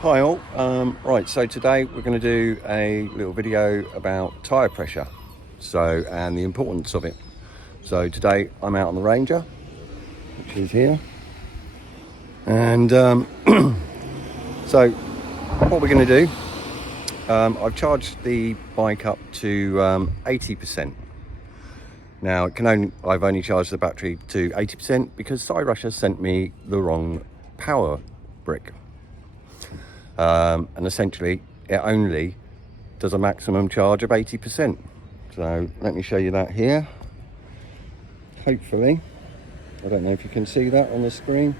Hi all, right, so today we're going to do a little video about tyre pressure and the importance of it. So today I'm out on the Ranger, which is here, and so what we're going to do, I've charged the bike up to 80%. Now I've only charged the battery to 80% because cyrusher sent me the wrong power brick. And essentially it only does a maximum charge of 80%. So let me show you that here. Hopefully, I don't know if you can see that on the screen.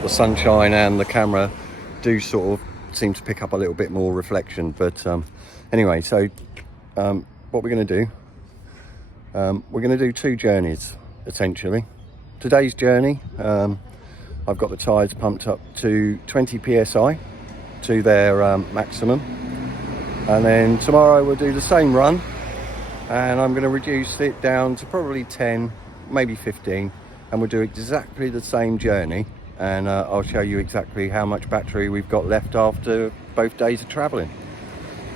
The sunshine and the camera do sort of seem to pick up a little bit more reflection, but anyway, so what we're going to do, we're going to do two journeys essentially. Today's journey, I've got the tyres pumped up to 20 psi to their maximum, and then tomorrow we'll do the same run and I'm going to reduce it down to probably 10, maybe 15, and we'll do exactly the same journey, and I'll show you exactly how much battery we've got left after both days of travelling.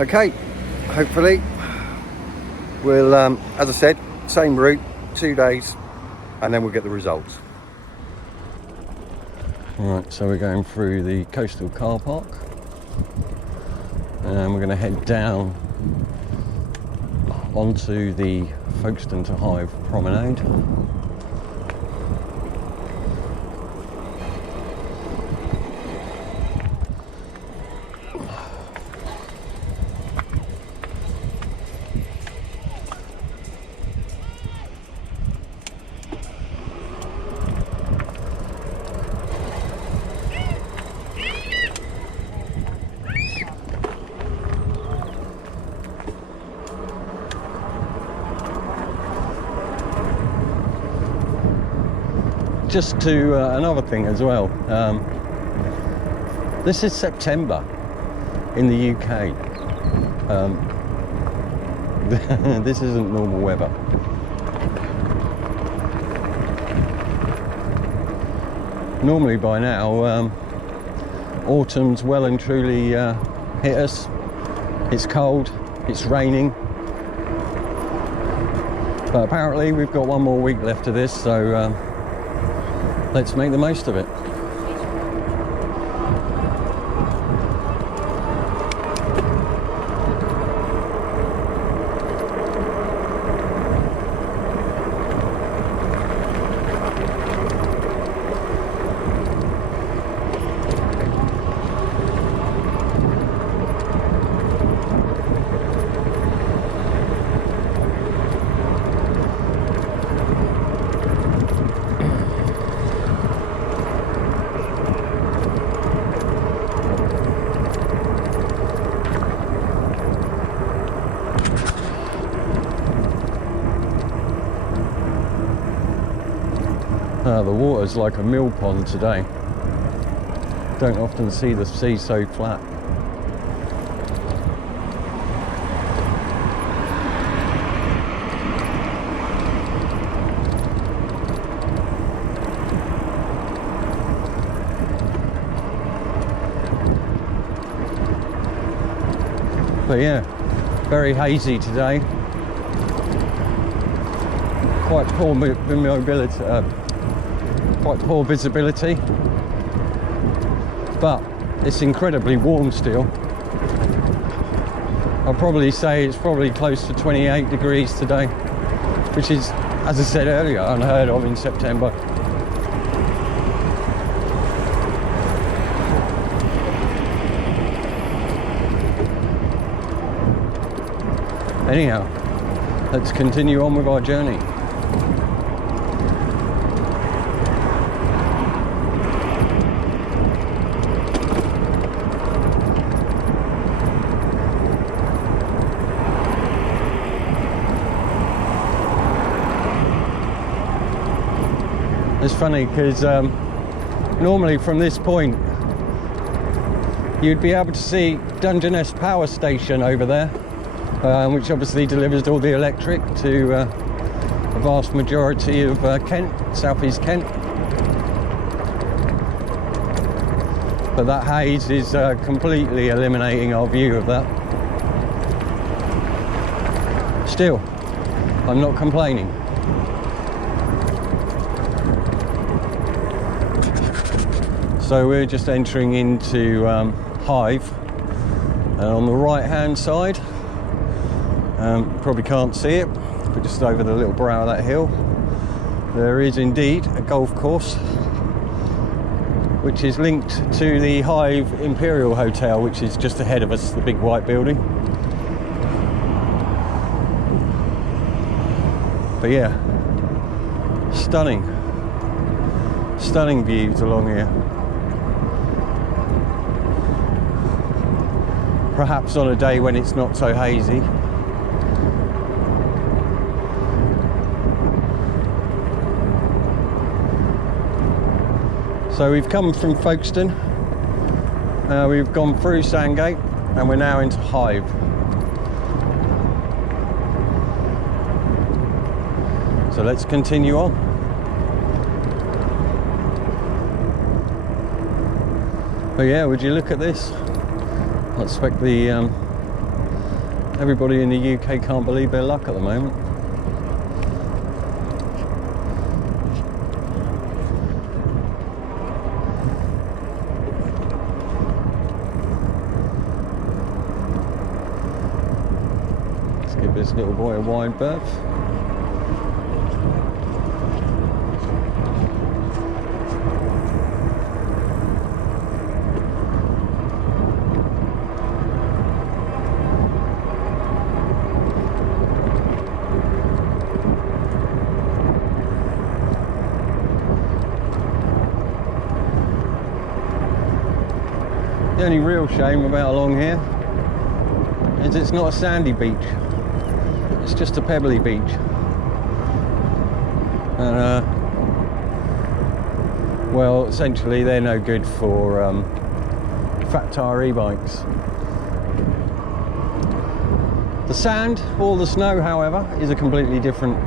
Okay, hopefully we'll, as I said, same route, 2 days, and then we'll get the results. Right, so we're going through the coastal car park and we're going to head down onto the Folkestone to Hive promenade. Just to another thing as well, this is September in the UK. This isn't normal weather. Normally by now, autumn's well and truly hit us. It's cold, it's raining, but apparently we've got one more week left of this, so let's make the most of it. The water's like a mill pond today. Don't often see the sea so flat. But yeah, very hazy today. Quite poor mobility. Quite poor visibility, but it's incredibly warm still. I'll probably say it's probably close to 28 degrees today, which is, as I said earlier, unheard of in September. Anyhow, let's continue on with our journey. It's funny because normally from this point you'd be able to see Dungeness Power Station over there, which obviously delivers all the electric to a vast majority of Kent, southeast Kent. but that haze is completely eliminating our view of that. Still, I'm not complaining. So we're just entering into Hive, and on the right hand side, probably can't see it, but just over the little brow of that hill, there is indeed a golf course which is linked to the Hive Imperial Hotel, which is just ahead of us, the big white building. But yeah, stunning views along here. Perhaps on a day when it's not so hazy. So we've come from Folkestone, we've gone through Sandgate, and we're now into Hive. So let's continue on. But yeah, would you look at this? I expect the everybody in the UK can't believe their luck at the moment. Let's give this little boy a wide berth. The only real shame about along here is it's not a sandy beach, it's just a pebbly beach. And well, essentially they're no good for fat tyre e-bikes. The sand or the snow, however, is a completely different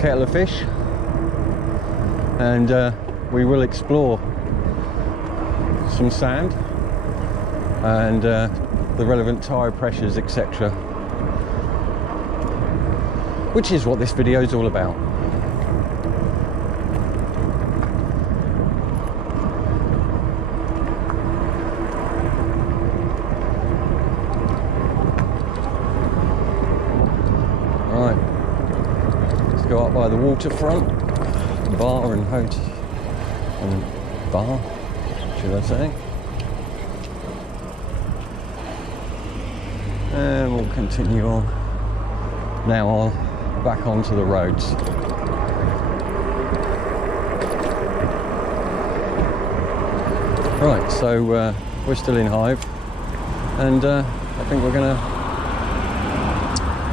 kettle of fish, and we will explore some sand and the relevant tyre pressures, etc., which is what this video is all about. Right, let's go up by the waterfront, bar and hotel, and bar, should I say. And we'll continue on now on back onto the roads. Right, so we're still in Hive, and I think we're going to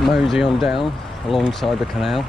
mosey on down alongside the canal.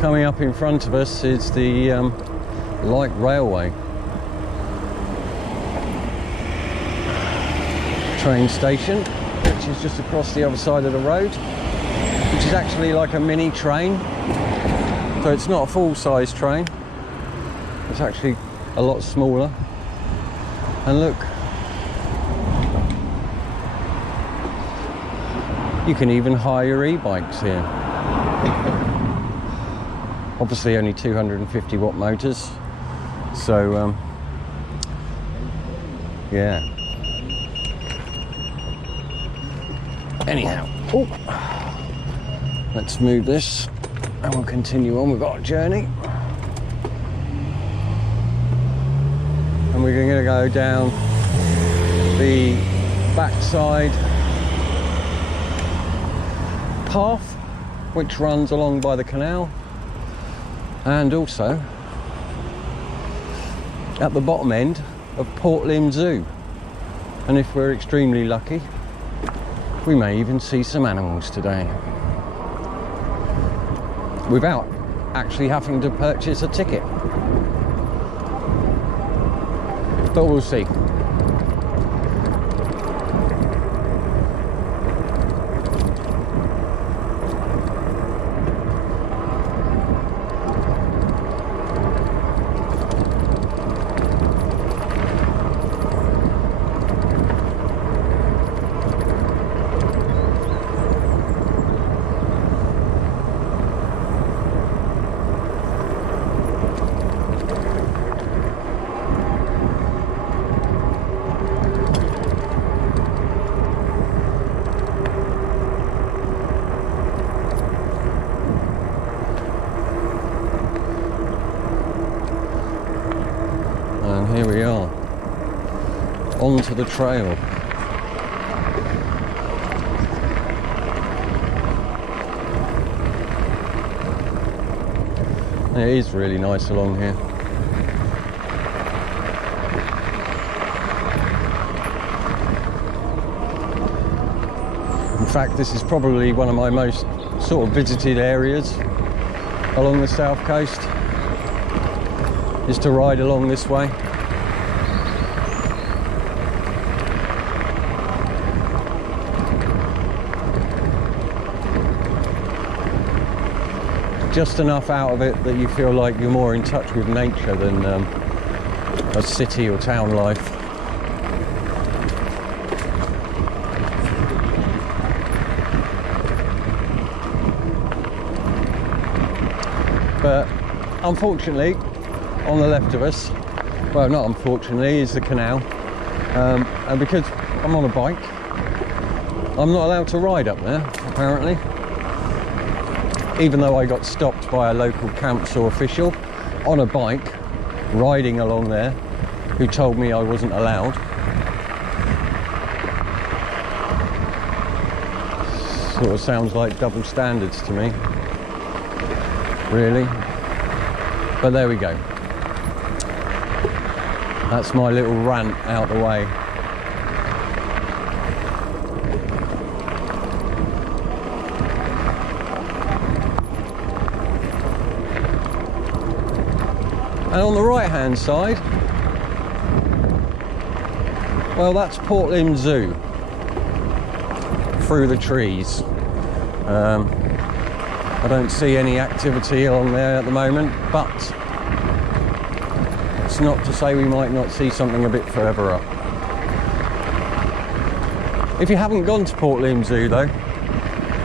Coming up in front of us is the light railway train station, which is just across the other side of the road, which is actually like a mini train. So it's not a full-size train, it's actually a lot smaller. And look, you can even hire your e-bikes here. Obviously only 250 watt motors, so Yeah. Anyhow, let's move this and we'll continue on with our journey. And we're going to go down the backside path which runs along by the canal, and also at the bottom end of Portland Zoo. And if we're extremely lucky, we may even see some animals today without actually having to purchase a ticket. But we'll see. Here we are, onto the trail. It is really nice along here. In fact, this is probably one of my most sort of visited areas along the south coast, is to ride along this way. Just enough out of it that you feel like you're more in touch with nature than a city or town life. But unfortunately, on the left of us, well, not unfortunately, is the canal, and because I'm on a bike, I'm not allowed to ride up there, apparently. Even though I got stopped by a local council official on a bike riding along there, who told me I wasn't allowed. Sort of sounds like double standards to me, really. But there we go. That's my little rant out the way. And on the right hand side, well, that's Portland Zoo through the trees. I don't see any activity along there at the moment, but it's not to say we might not see something a bit further up. If you haven't gone to Portland Zoo though,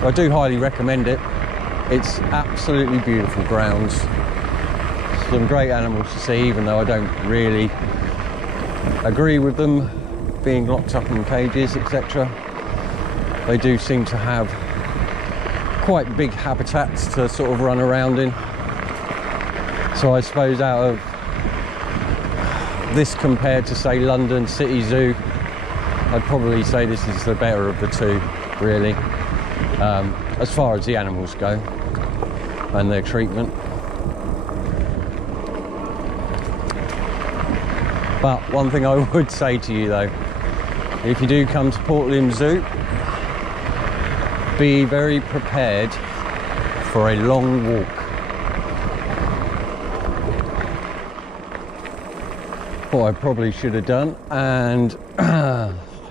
I do highly recommend it. It's absolutely beautiful grounds. Some great animals to see, even though I don't really agree with them being locked up in cages, etc. They do seem to have quite big habitats to sort of run around in. So I suppose out of this compared to, say, London City Zoo, I'd probably say this is the better of the two, really, as far as the animals go and their treatment. But one thing I would say to you though, if you do come to Portland Zoo, be very prepared for a long walk. What I probably should have done, and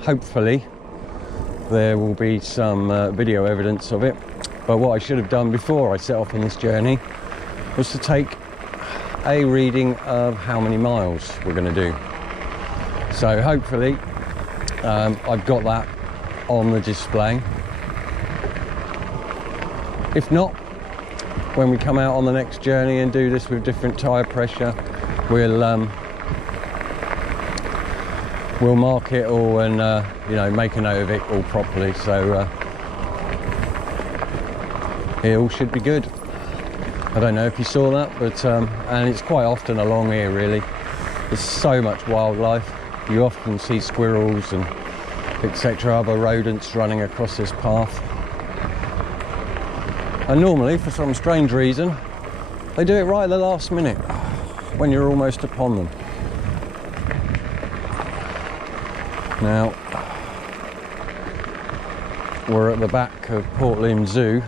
hopefully there will be some video evidence of it, but what I should have done before I set off on this journey was to take a reading of how many miles we're going to do. So hopefully I've got that on the display. If not, when we come out on the next journey and do this with different tyre pressure, we'll we'll mark it all and you know, make a note of it all properly, so it all should be good. I don't know if you saw that, but and it's quite often along here really. There's so much wildlife. You often see squirrels and etc., other rodents running across this path. And normally, for some strange reason, they do it right at the last minute, when you're almost upon them. Now, we're at the back of Port Lympne Zoo.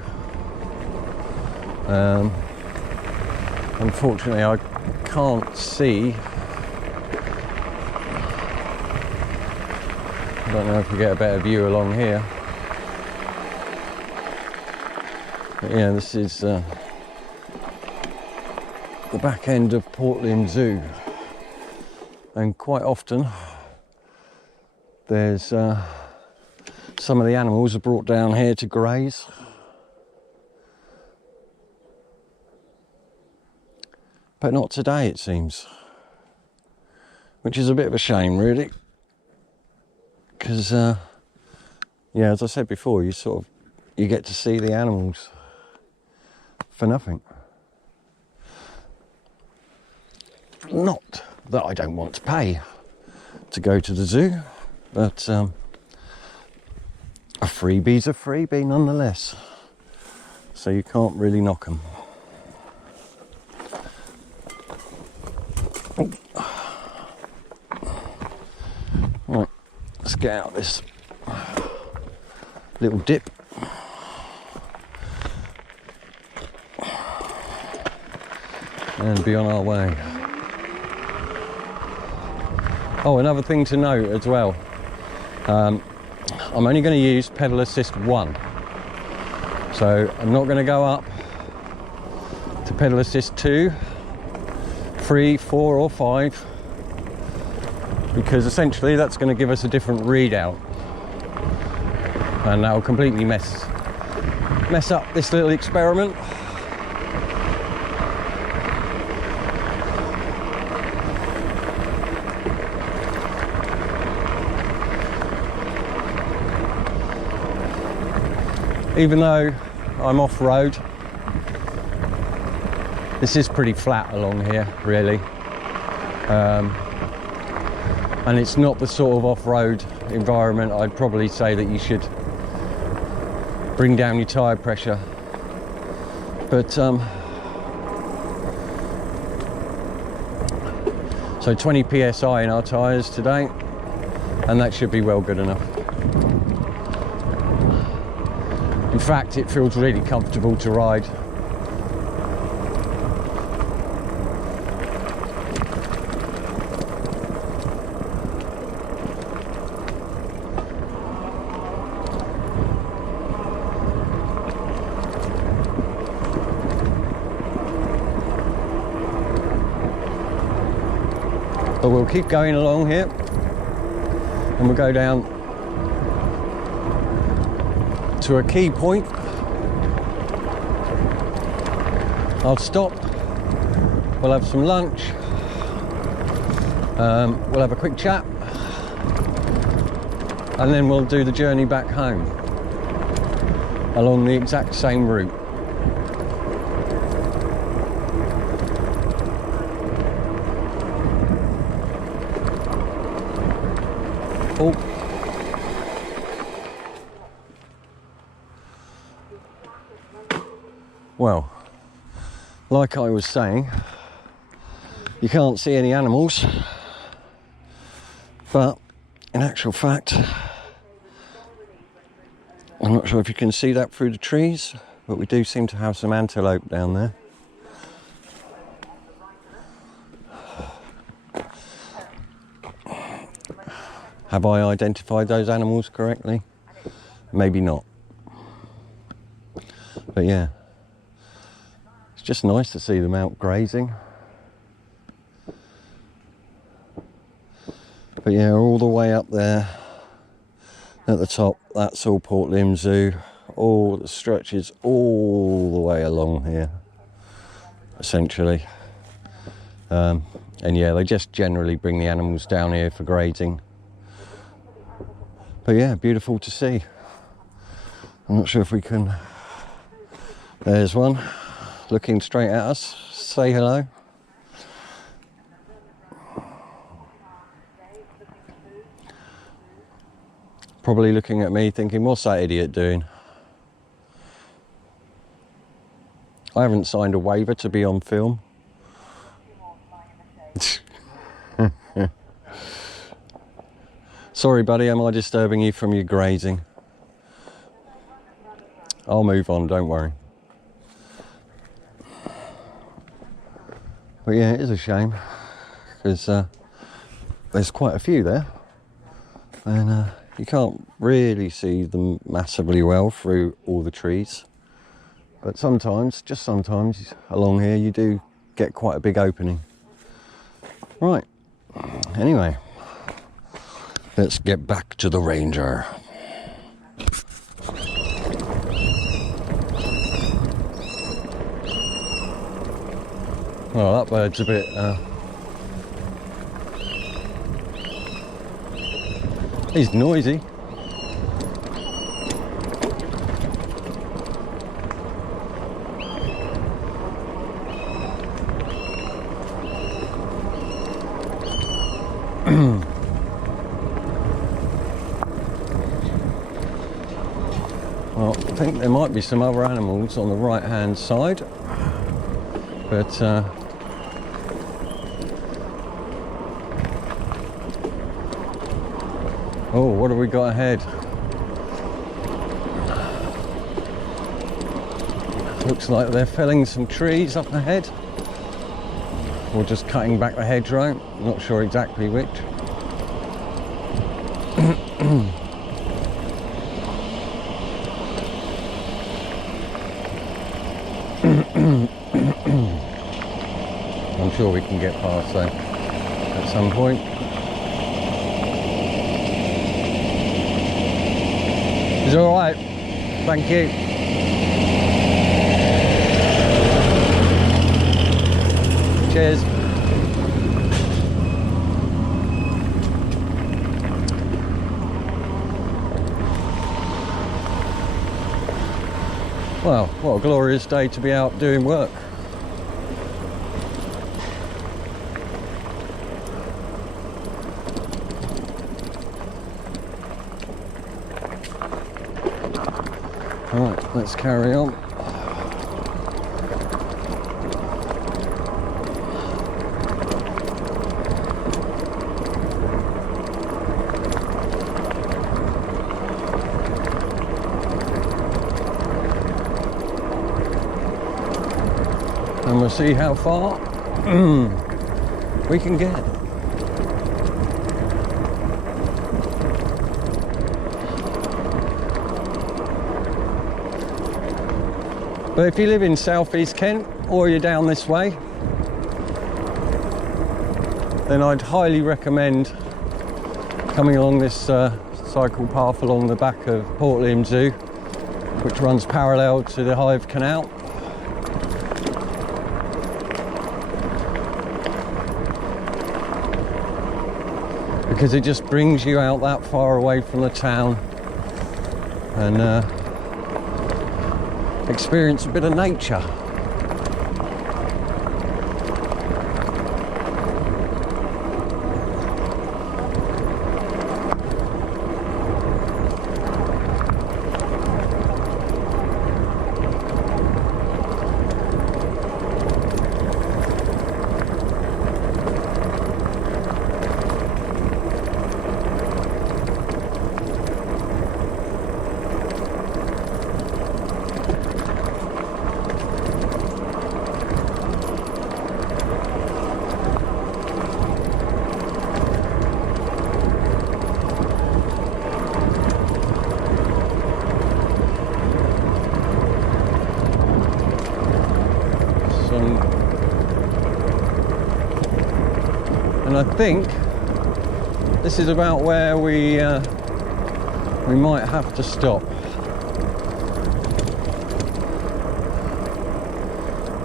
Unfortunately, I can't see. I don't know if we get a better view along here. But yeah, this is the back end of Port Lympne Zoo, and quite often there's some of the animals are brought down here to graze. But not today, it seems, which is a bit of a shame really, because yeah, as I said before, you get to see the animals for nothing. Not that I don't want to pay to go to the zoo, but a freebie's a freebie nonetheless, so you can't really knock them. Right, let's get out this little dip. And be on our way. Oh, another thing to note as well. I'm only going to use pedal assist 1. So I'm not going to go up to pedal assist 2, 3, 4 or 5, because essentially that's going to give us a different readout, and that will completely mess up this little experiment. Even though I'm off-road, this is pretty flat along here, really. And it's not the sort of off-road environment I'd probably say that you should bring down your tyre pressure. But so 20 psi in our tyres today, and that should be well good enough. In fact, it feels really comfortable to ride. But we'll keep going along here, and we'll go down to a key point. I'll stop, we'll have some lunch, we'll have a quick chat, and then we'll do the journey back home along the exact same route. Oh. Well, like I was saying, you can't see any animals, but in actual fact, I'm not sure if you can see that through the trees, but we do seem to have some antelope down there. Have I identified those animals correctly? Maybe not. But yeah, it's just nice to see them out grazing. But yeah, all the way up there at the top, that's all Port Lympne Zoo. All the stretches all the way along here, essentially. And yeah, they just generally bring the animals down here for grazing. But yeah, beautiful to see. I'm not sure if we can. There's one looking straight at us. Say hello. Probably looking at me thinking, what's that idiot doing? I haven't signed a waiver to be on film. Sorry buddy, am I disturbing you from your grazing? I'll move on, don't worry. But yeah, it is a shame, because there's quite a few there, and you can't really see them massively well through all the trees. But sometimes, just sometimes, along here you do get quite a big opening. Right, anyway, let's get back to the Ranger. Well, that bird's a bit he's noisy. Well, I think there might be some other animals on the right hand side, but oh, what have we got ahead? Looks like they're felling some trees up ahead, or just cutting back the hedgerow. Not sure exactly which. I'm sure we can get past though at some point. It's all right, thank you. Cheers. Well, what a glorious day to be out doing work. Right, let's carry on. And we'll see how far we can get. But if you live in southeast Kent, or you're down this way, then I'd highly recommend coming along this cycle path along the back of Portland Zoo, which runs parallel to the Hive Canal. Because it just brings you out that far away from the town and experience a bit of nature. And I think this is about where we might have to stop,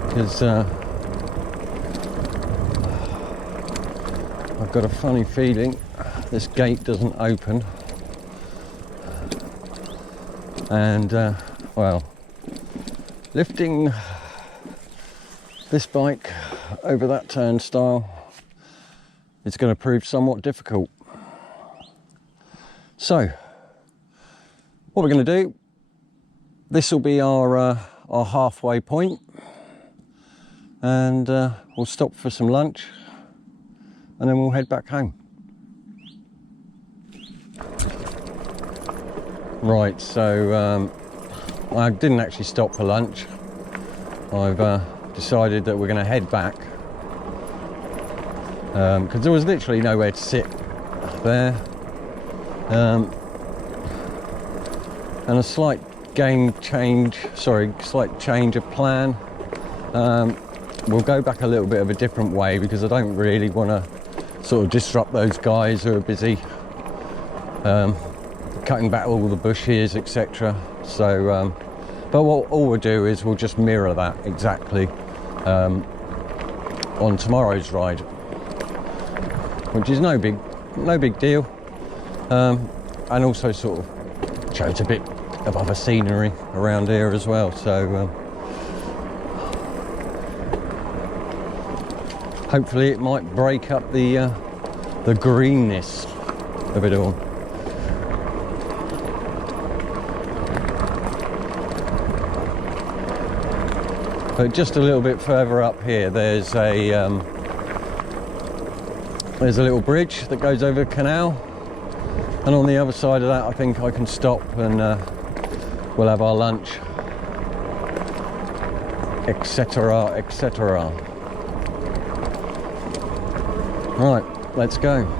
because I've got a funny feeling this gate doesn't open And well, lifting this bike over that turnstile is going to prove somewhat difficult. So what we're going to do, this will be our halfway point, and we'll stop for some lunch and then we'll head back home. Right, so I didn't actually stop for lunch. I've decided that we're going to head back because there was literally nowhere to sit there, and a slight change of plan. We'll go back a little bit of a different way because I don't really want to sort of disrupt those guys who are busy cutting back all the bushes, etc. So but all we'll do is we'll just mirror that exactly on tomorrow's ride, which is no big deal, and also sort of shows a bit of other scenery around here as well. So hopefully it might break up the greenness of it all. But just a little bit further up here, there's a little bridge that goes over the canal, and on the other side of that I think I can stop and we'll have our lunch, etc, etc. Right, let's go.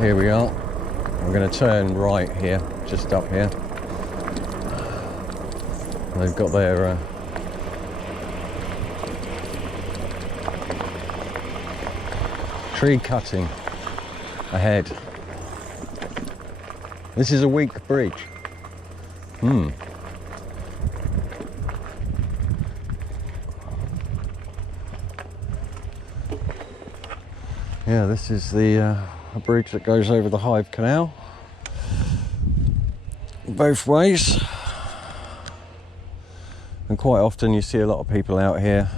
Here we are. I'm going to turn right here, just up here. They've got their tree cutting ahead. This is a weak bridge. Yeah, this is the a bridge that goes over the Hive Canal both ways, and quite often you see a lot of people out here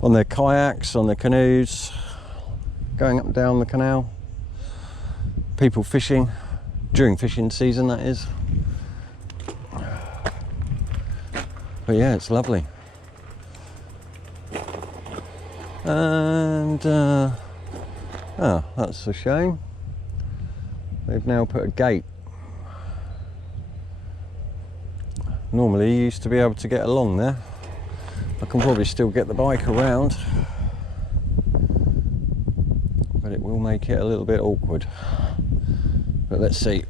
on their kayaks, on their canoes, going up and down the canal. People fishing during fishing season, that is. But yeah, it's lovely. And oh, that's a shame. They've now put a gate. Normally you used to be able to get along there. I can probably still get the bike around, but it will make it a little bit awkward. But let's see.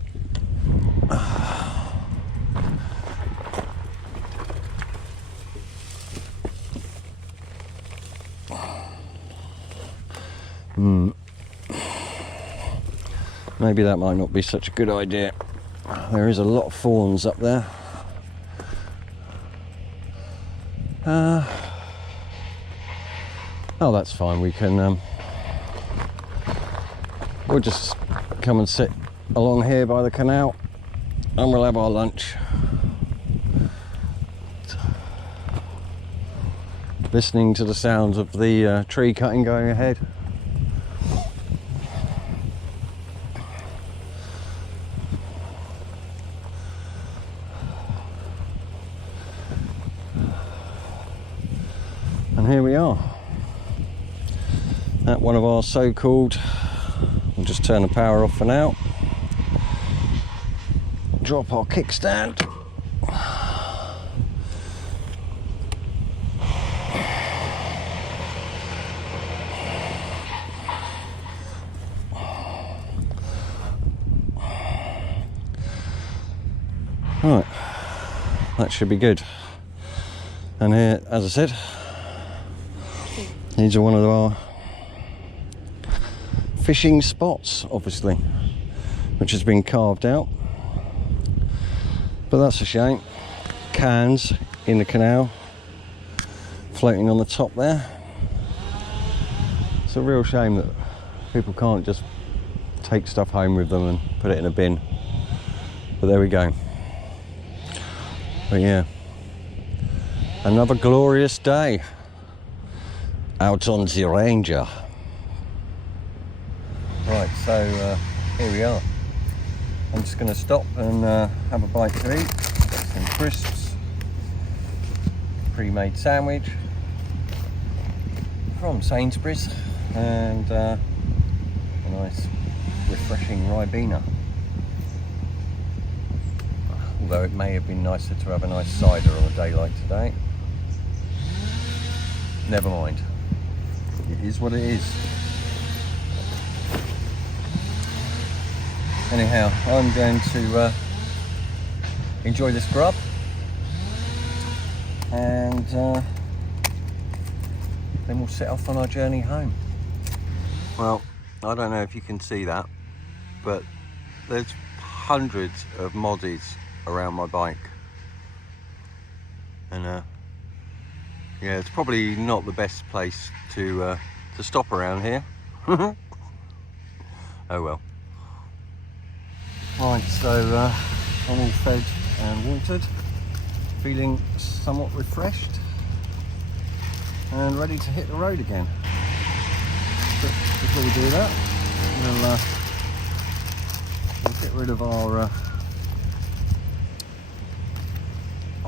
Maybe that might not be such a good idea. There is a lot of fawns up there. Oh, that's fine. We can we'll just come and sit along here by the canal and we'll have our lunch, listening to the sounds of the tree cutting going ahead. And here we are at one of our so-called, we'll just turn the power off for now, drop our kickstand, that should be good. And here, as I said, these are one of our fishing spots, obviously, which has been carved out, but that's a shame. Cans in the canal floating on the top there. It's a real shame that people can't just take stuff home with them and put it in a bin, but there we go. But yeah, another glorious day out on the Ranger. Right, so here we are. I'm just going to stop and have a bite to eat. Got some crisps, pre-made sandwich from Sainsbury's, and a nice refreshing Ribena. Although it may have been nicer to have a nice cider on a day like today. Never mind. It is what it is. Anyhow, I'm going to enjoy this grub, and then we'll set off on our journey home. Well, I don't know if you can see that, but there's hundreds of mozzies around my bike, and yeah, it's probably not the best place to stop around here. Oh well. Right, so I'm all fed and watered, feeling somewhat refreshed and ready to hit the road again. But before we do that, we'll get rid of our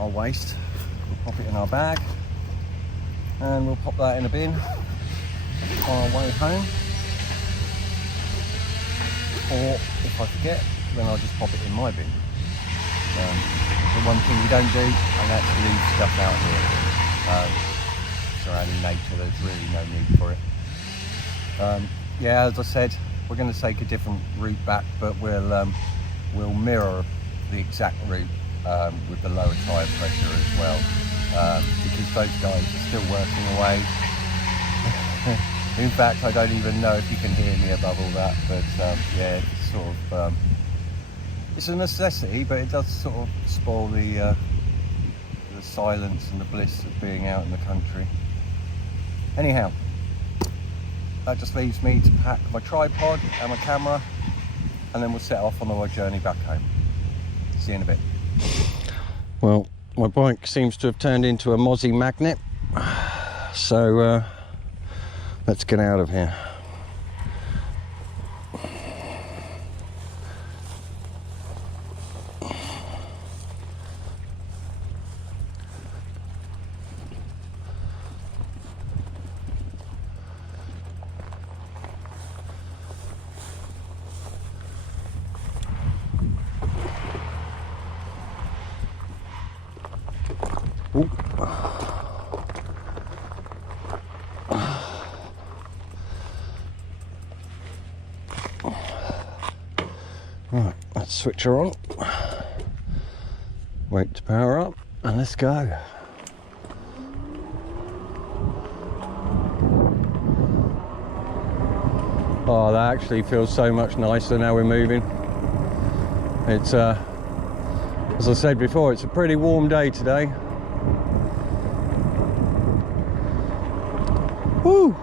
waste. We'll pop it in our bag, and we'll pop that in a bin on our way home. Or if I forget, then I'll just pop it in my bin. The one thing we don't do, and that's leave stuff out here. Surrounding nature, there's really no need for it. Yeah, as I said, we're going to take a different route back, but we'll mirror the exact route with the lower tyre pressure as well, because those guys are still working away. In fact, I don't even know if you can hear me above all that, but yeah, it's sort of it's a necessity, but it does sort of spoil the silence and the bliss of being out in the country. Anyhow, that just leaves me to pack my tripod and my camera, and then we'll set off on our journey back home. See you in a bit. Well, my bike seems to have turned into a mozzie magnet, so let's get out of here. Ooh. Right, let's switch her on, wait to power up, and let's go. Oh, that actually feels so much nicer now we're moving. It's as I said before, it's a pretty warm day today. Woo!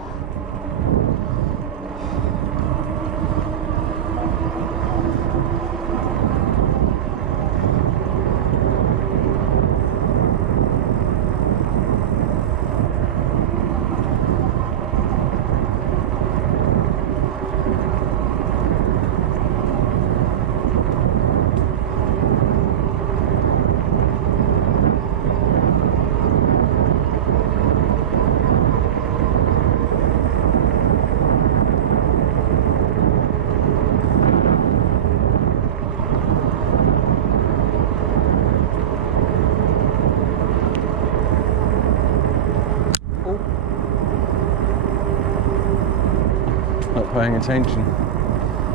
Paying attention.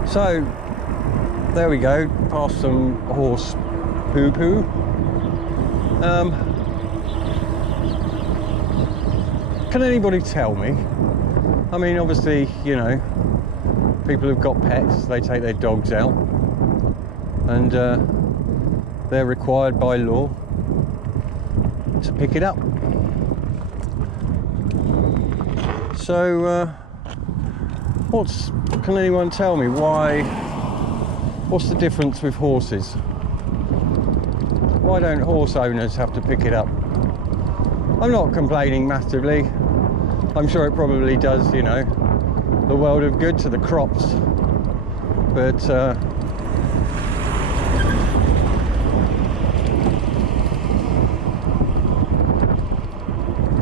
So there we go, past some horse poo-poo, Can anybody tell me? I mean, obviously, you know, people who've got pets, they take their dogs out, and they're required by law to pick it up. So, can anyone tell me what's the difference with horses? Why don't horse owners have to pick it up? I'm not complaining massively. I'm sure it probably does, you know, the world of good to the crops. But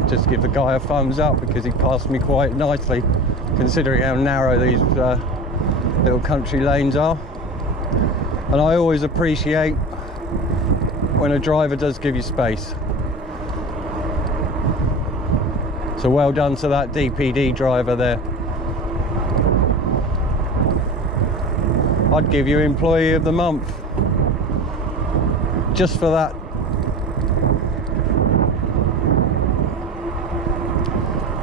just give the guy a thumbs up because he passed me quite nicely, considering how narrow these little country lanes are. And I always appreciate when a driver does give you space. So well done to that DPD driver there. I'd give you Employee of the Month just for that.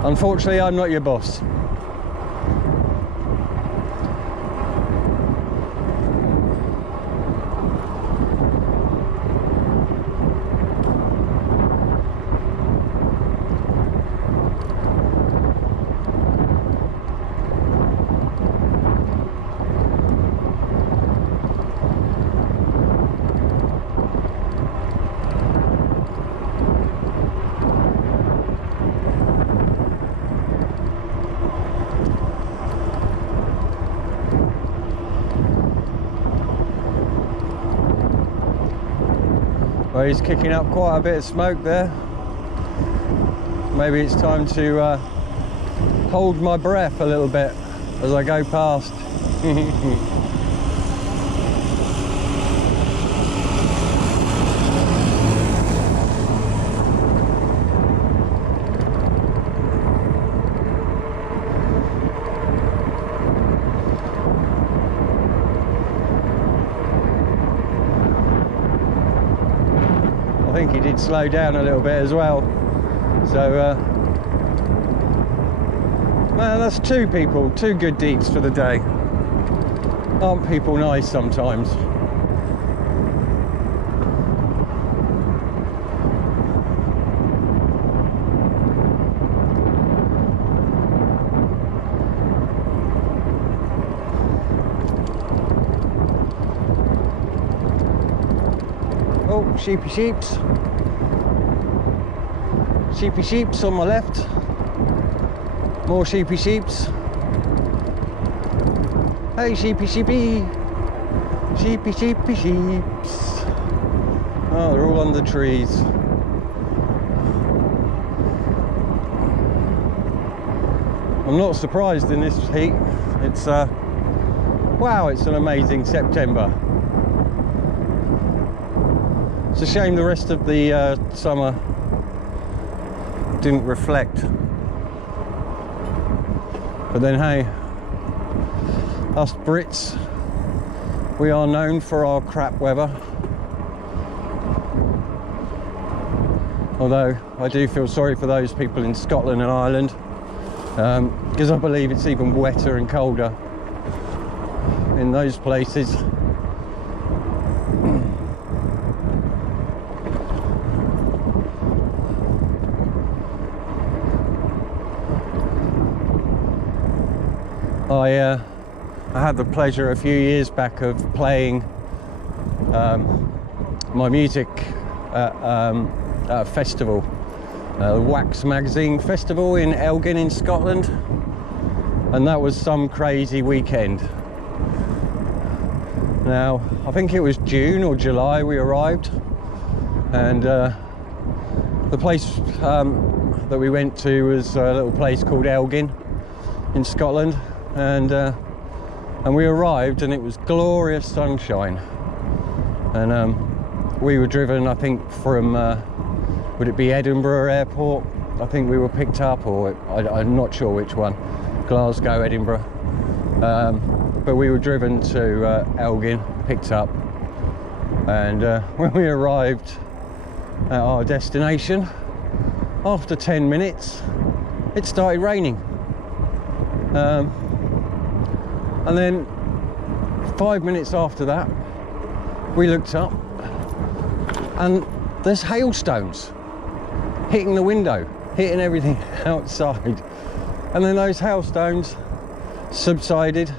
Unfortunately, I'm not your boss. Well, he's kicking up quite a bit of smoke there. Maybe it's time to hold my breath a little bit as I go past. I think he did slow down a little bit as well. So, man, that's two people, two good deeds for the day. Aren't people nice sometimes? Oh, sheepy sheeps. Sheepy sheeps on my left. More sheepy sheeps. Hey, sheepy sheepy. Sheepy sheepy sheeps. Oh, they're all under trees. I'm not surprised in this heat. It's wow, it's an amazing September. It's a shame the rest of the summer didn't reflect. But then hey, us Brits, we are known for our crap weather. Although I do feel sorry for those people in Scotland and Ireland, because I believe it's even wetter and colder in those places. I had the pleasure a few years back of playing my music at a festival, the Wax Magazine Festival in Elgin in Scotland, and that was some crazy weekend. Now, I think it was June or July we arrived, and the place that we went to was a little place called Elgin in Scotland, and we arrived and it was glorious sunshine, and we were driven, I think, from would it be Edinburgh Airport? I think we were picked up, or I'm not sure which one, Glasgow, Edinburgh, but we were driven to Elgin, picked up, and when we arrived at our destination, after 10 minutes, it started raining. And then 5 minutes after that, we looked up and there's hailstones hitting the window, hitting everything outside. And then those hailstones subsided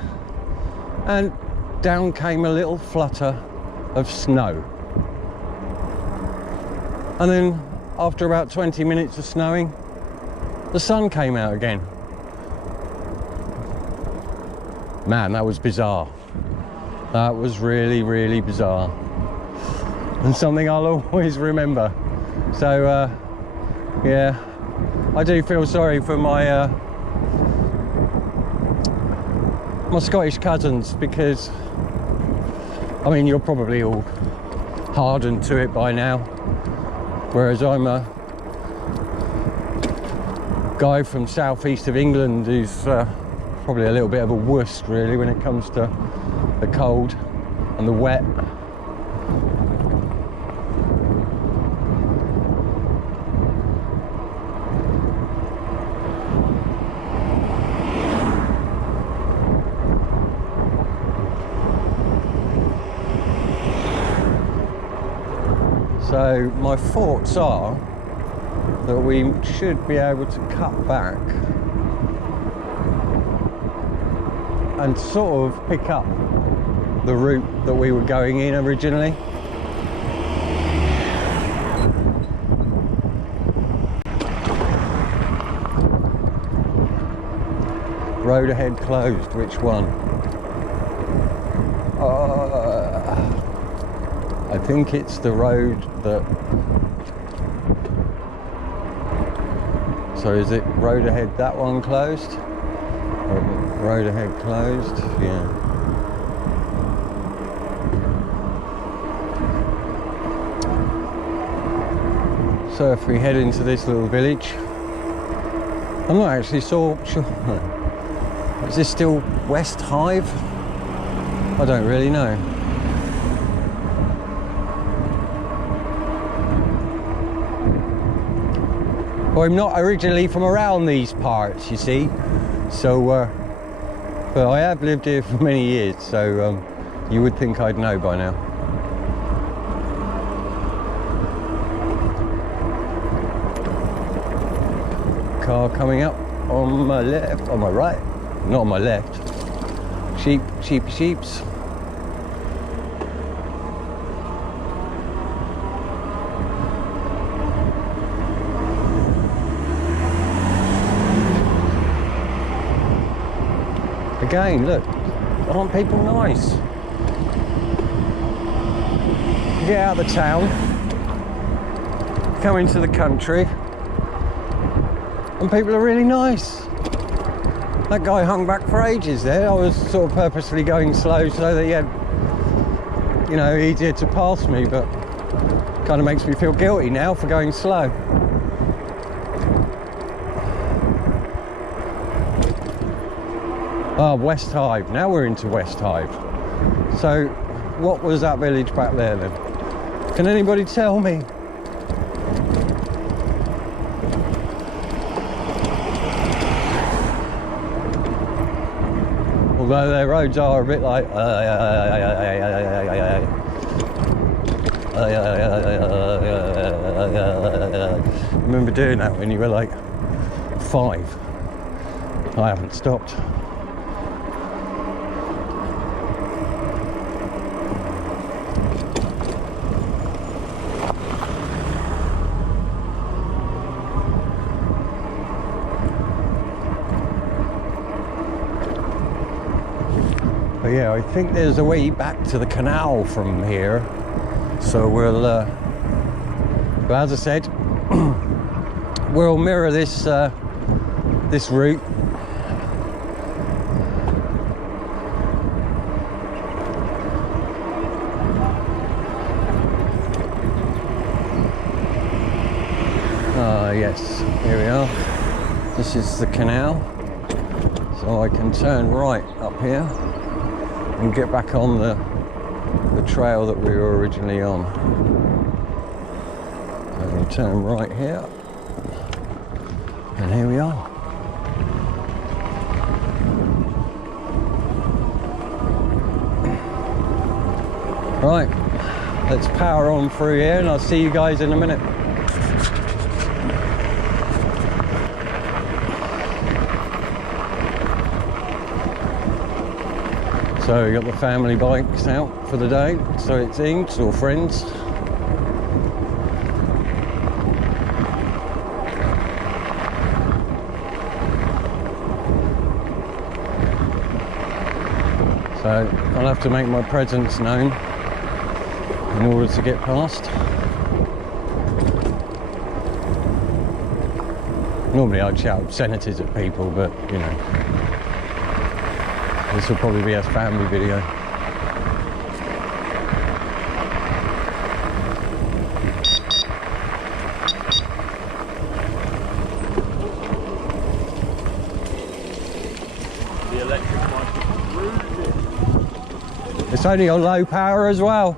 and down came a little flutter of snow. And then after about 20 minutes of snowing, the sun came out again. Man, that was bizarre. That was really, really bizarre. And something I'll always remember. So, yeah, I do feel sorry for my my Scottish cousins, because, I mean, you're probably all hardened to it by now, whereas I'm a guy from southeast of England who's probably a little bit of a wuss really when it comes to the cold and the wet. So my thoughts are that we should be able to cut back and sort of pick up the route that we were going in originally. Road ahead closed, which one? I think it's the road that... So is it road ahead, that one closed? Or road ahead closed? Yeah. So if we head into this little village, I'm not actually sure. Is this still West Hive? I don't really know. Well, I'm not originally from around these parts, you see, so but I have lived here for many years, so you would think I'd know by now. Car coming up on my left, on my right, not on my left. Sheeps. Again, look, aren't people nice? You get out of the town, come into the country, and people are really nice. That guy hung back for ages there. I was sort of purposely going slow so that he had, you know, easier to pass me, but kind of makes me feel guilty now for going slow. Ah, West Hive. Now we're into West Hive. So, what was that village back there then? Can anybody tell me? Although their roads are a bit like... Remember doing that when you were like 5? I haven't stopped. But yeah, I think there's a way back to the canal from here, so we'll but as I said, we'll mirror this this route. Yes, here we are. This is the canal, so I can turn right up here and get back on the trail that we were originally on. Let me turn right here. And here we are. Right, let's power on through here and I'll see you guys in a minute. So we got the family bikes out for the day, so it's Eames or friends. So I'll have to make my presence known in order to get past. Normally I'd shout obscenities at people, but you know, this will probably be a family video. The electric bike is cruising. It's only on low power as well.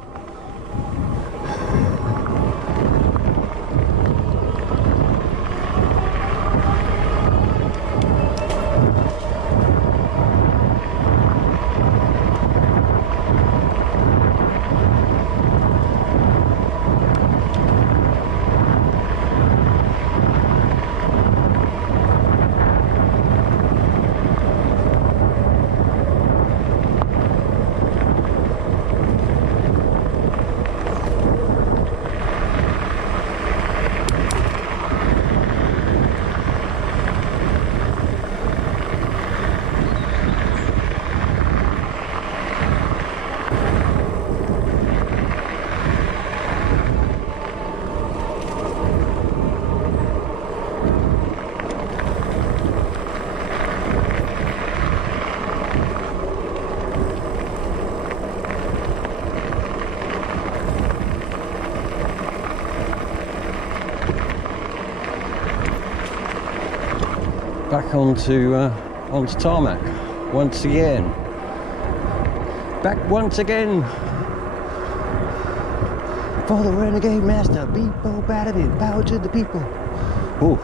Back onto tarmac once again. Back once again for the Renegade Master. People, battery, power to the people. Ooh,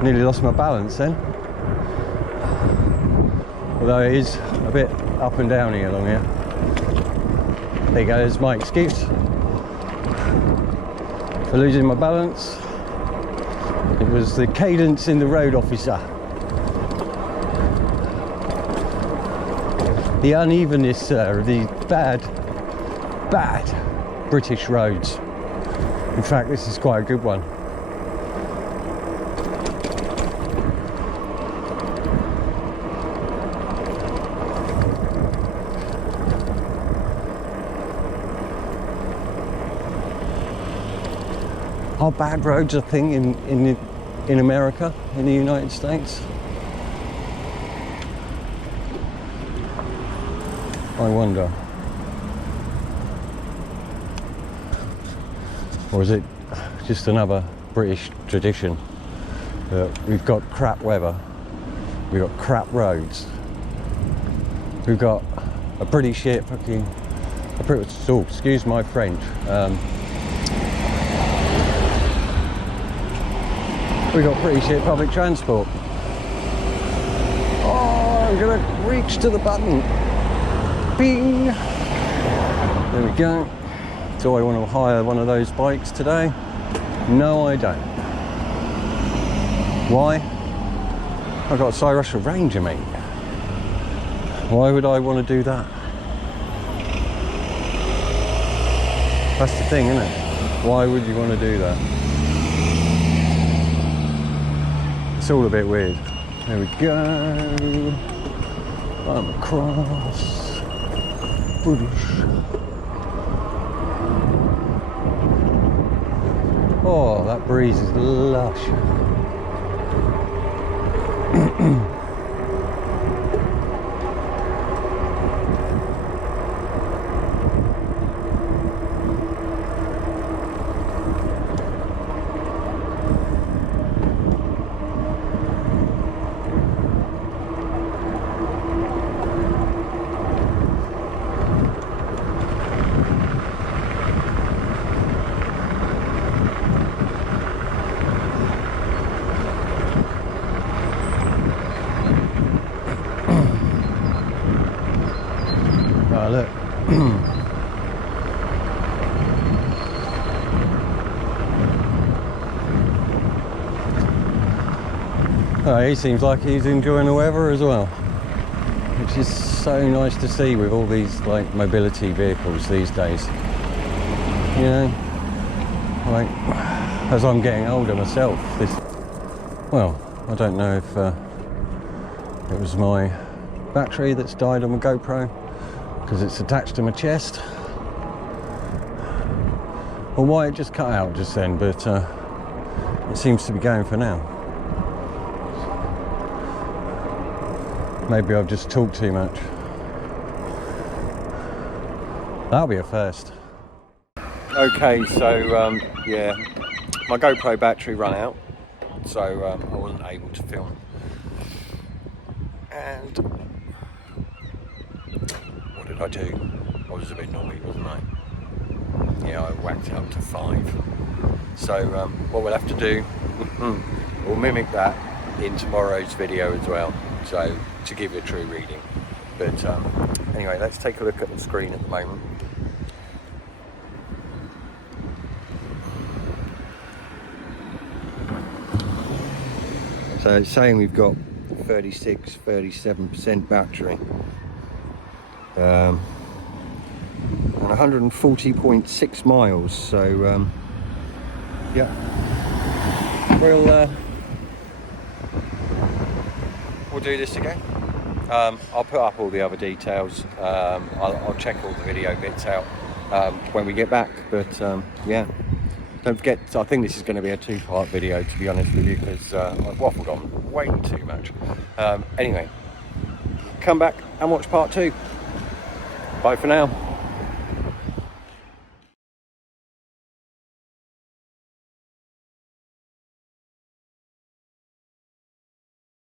nearly lost my balance then. Although it is a bit up and down here along here. There you go, there's my excuse for losing my balance. It was the cadence in the road, officer. The unevenness, sir, of these bad British roads. In fact, this is quite a good one. Are bad roads a thing in America, in the United States? I wonder. Or is it just another British tradition that we've got crap weather, we've got crap roads, we've got a pretty shit fucking, oh, excuse my French, we've got pretty shit public transport. Oh, I'm gonna reach to the button. Bing! There we go. Do I want to hire one of those bikes today? No, I don't. Why? I've got a cyrusher Ranger, mate. Why would I want to do that? That's the thing, isn't it? Why would you want to do that? It's all a bit weird. There we go. I'm across. British. Oh, that breeze is lush. look. Oh, he seems like he's enjoying the weather as well, which is so nice to see with all these like mobility vehicles these days. You know, like as I'm getting older myself, well, I don't know if it was my battery that's died on my GoPro because it's attached to my chest, or why it just cut out just then, but it seems to be going for now. Maybe I've just talked too much. That'll be a first. Okay, so yeah, my GoPro battery ran out, so I wasn't able to film. And what did I do? I was a bit naughty, wasn't I? Yeah, I whacked it up to 5. So what we'll have to do, we'll mimic that in tomorrow's video as well, so to give you a true reading. But anyway, let's take a look at the screen at the moment. So it's saying we've got 37% battery, and 140.6 miles. So yeah, we'll do this again. I'll put up all the other details. I'll check all the video bits out when we get back. But yeah, don't forget, I think this is going to be a 2-part video, to be honest with you, because I've waffled on way too much. Anyway, come back and watch part 2. Bye for now.